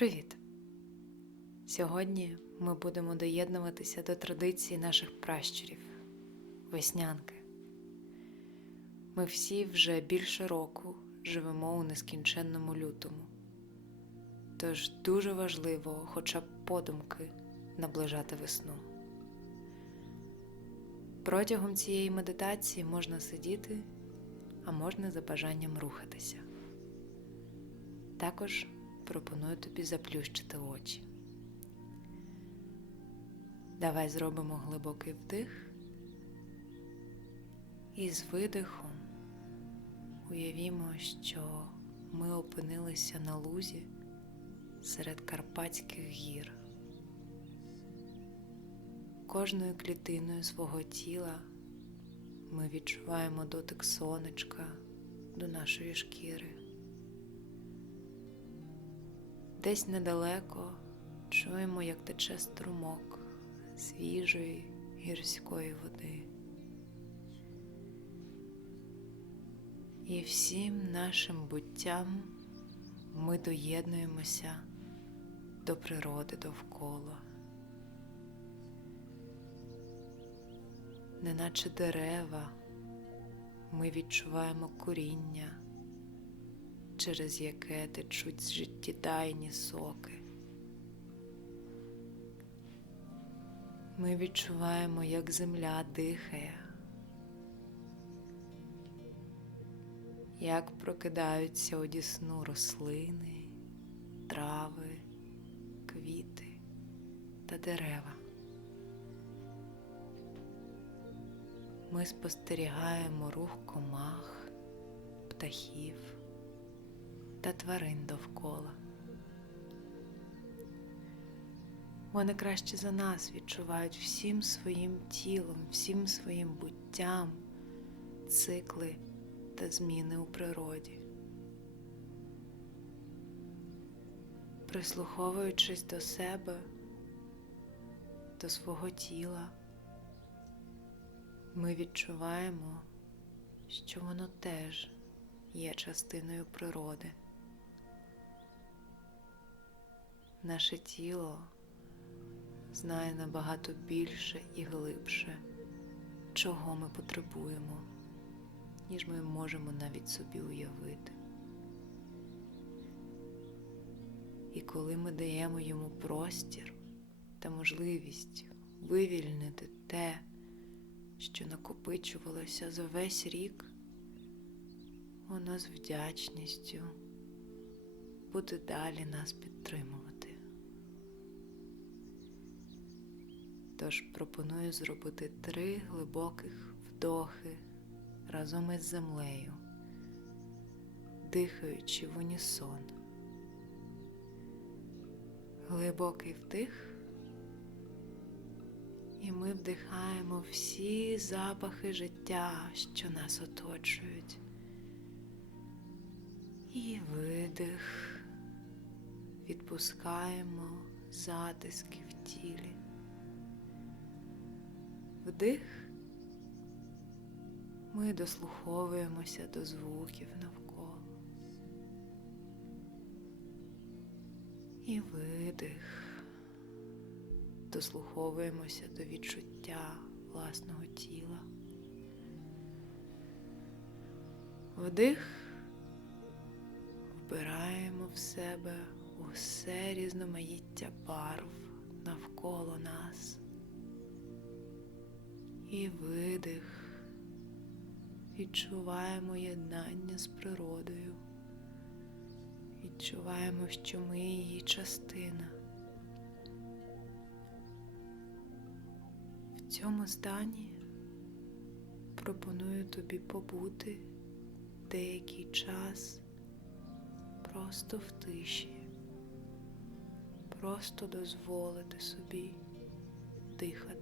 Привіт! Сьогодні ми будемо доєднуватися до традиції наших пращурів веснянки. Ми всі вже більше року живемо у нескінченному лютому. Тож дуже важливо, хоча б подумки, наближати весну. Протягом цієї медитації можна сидіти, а можна за бажанням рухатися. Також пропоную тобі заплющити очі. Давай зробимо глибокий вдих і з видихом уявімо, що ми опинилися на лузі серед Карпатських гір. Кожною клітиною свого тіла ми відчуваємо дотик сонечка до нашої шкіри. Десь недалеко чуємо, як тече струмок свіжої гірської води. І всім нашим буттям ми доєднуємося до природи довкола, неначе дерева, ми відчуваємо коріння через яке течуть життєдайні соки. Ми відчуваємо, як земля дихає, як прокидаються у дісну рослини, трави, квіти та дерева. Ми спостерігаємо рух комах, птахів та тварин довкола. Вони краще за нас відчувають всім своїм тілом, всім своїм буттям цикли та зміни у природі. Прислуховуючись до себе, до свого тіла, ми відчуваємо, що воно теж є частиною природи. Наше тіло знає набагато більше і глибше, чого ми потребуємо, ніж ми можемо навіть собі уявити. І коли ми даємо йому простір та можливість вивільнити те, що накопичувалося за весь рік, воно з вдячністю буде далі нас підтримувати. Тож пропоную зробити три глибоких вдохи разом із землею, дихаючи в унісон. Глибокий вдих, і ми вдихаємо всі запахи життя, що нас оточують. І видих, відпускаємо затиски в тілі. Вдих, ми дослуховуємося до звуків навколо. І видих, дослуховуємося до відчуття власного тіла. Вдих, вбираємо в себе усе різноманіття барв навколо нас. І видих, відчуваємо єднання з природою, відчуваємо, що ми її частина. В цьому стані пропоную тобі побути деякий час просто в тиші, просто дозволити собі дихати.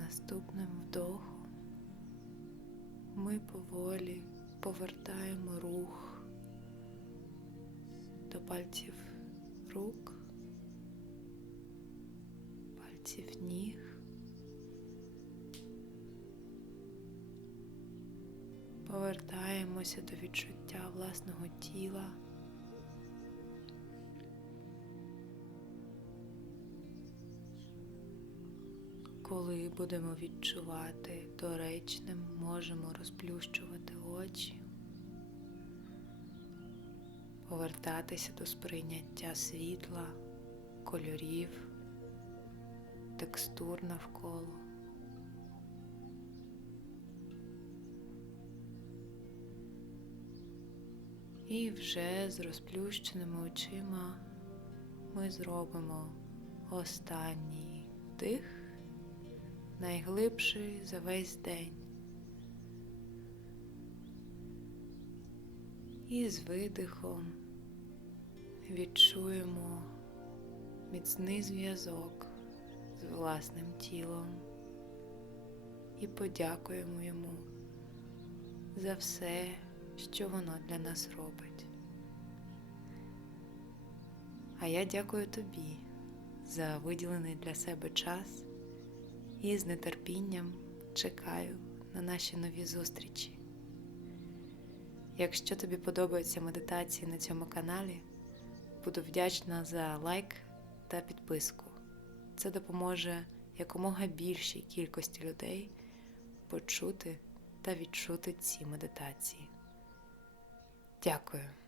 Наступним вдохом ми поволі повертаємо рух до пальців рук, пальців ніг. Повертаємося до відчуття власного тіла. Коли будемо відчувати доречним, можемо розплющувати очі, повертатися до сприйняття світла, кольорів, текстур навколо. І вже з розплющеними очима ми зробимо останній вдих, найглибший за весь день. І з видихом відчуємо міцний зв'язок з власним тілом і подякуємо йому за все, що воно для нас робить. А я дякую тобі за виділений для себе час і з нетерпінням чекаю на наші нові зустрічі. Якщо тобі подобаються медитації на цьому каналі, буду вдячна за лайк та підписку. Це допоможе якомога більшій кількості людей почути та відчути ці медитації. Дякую.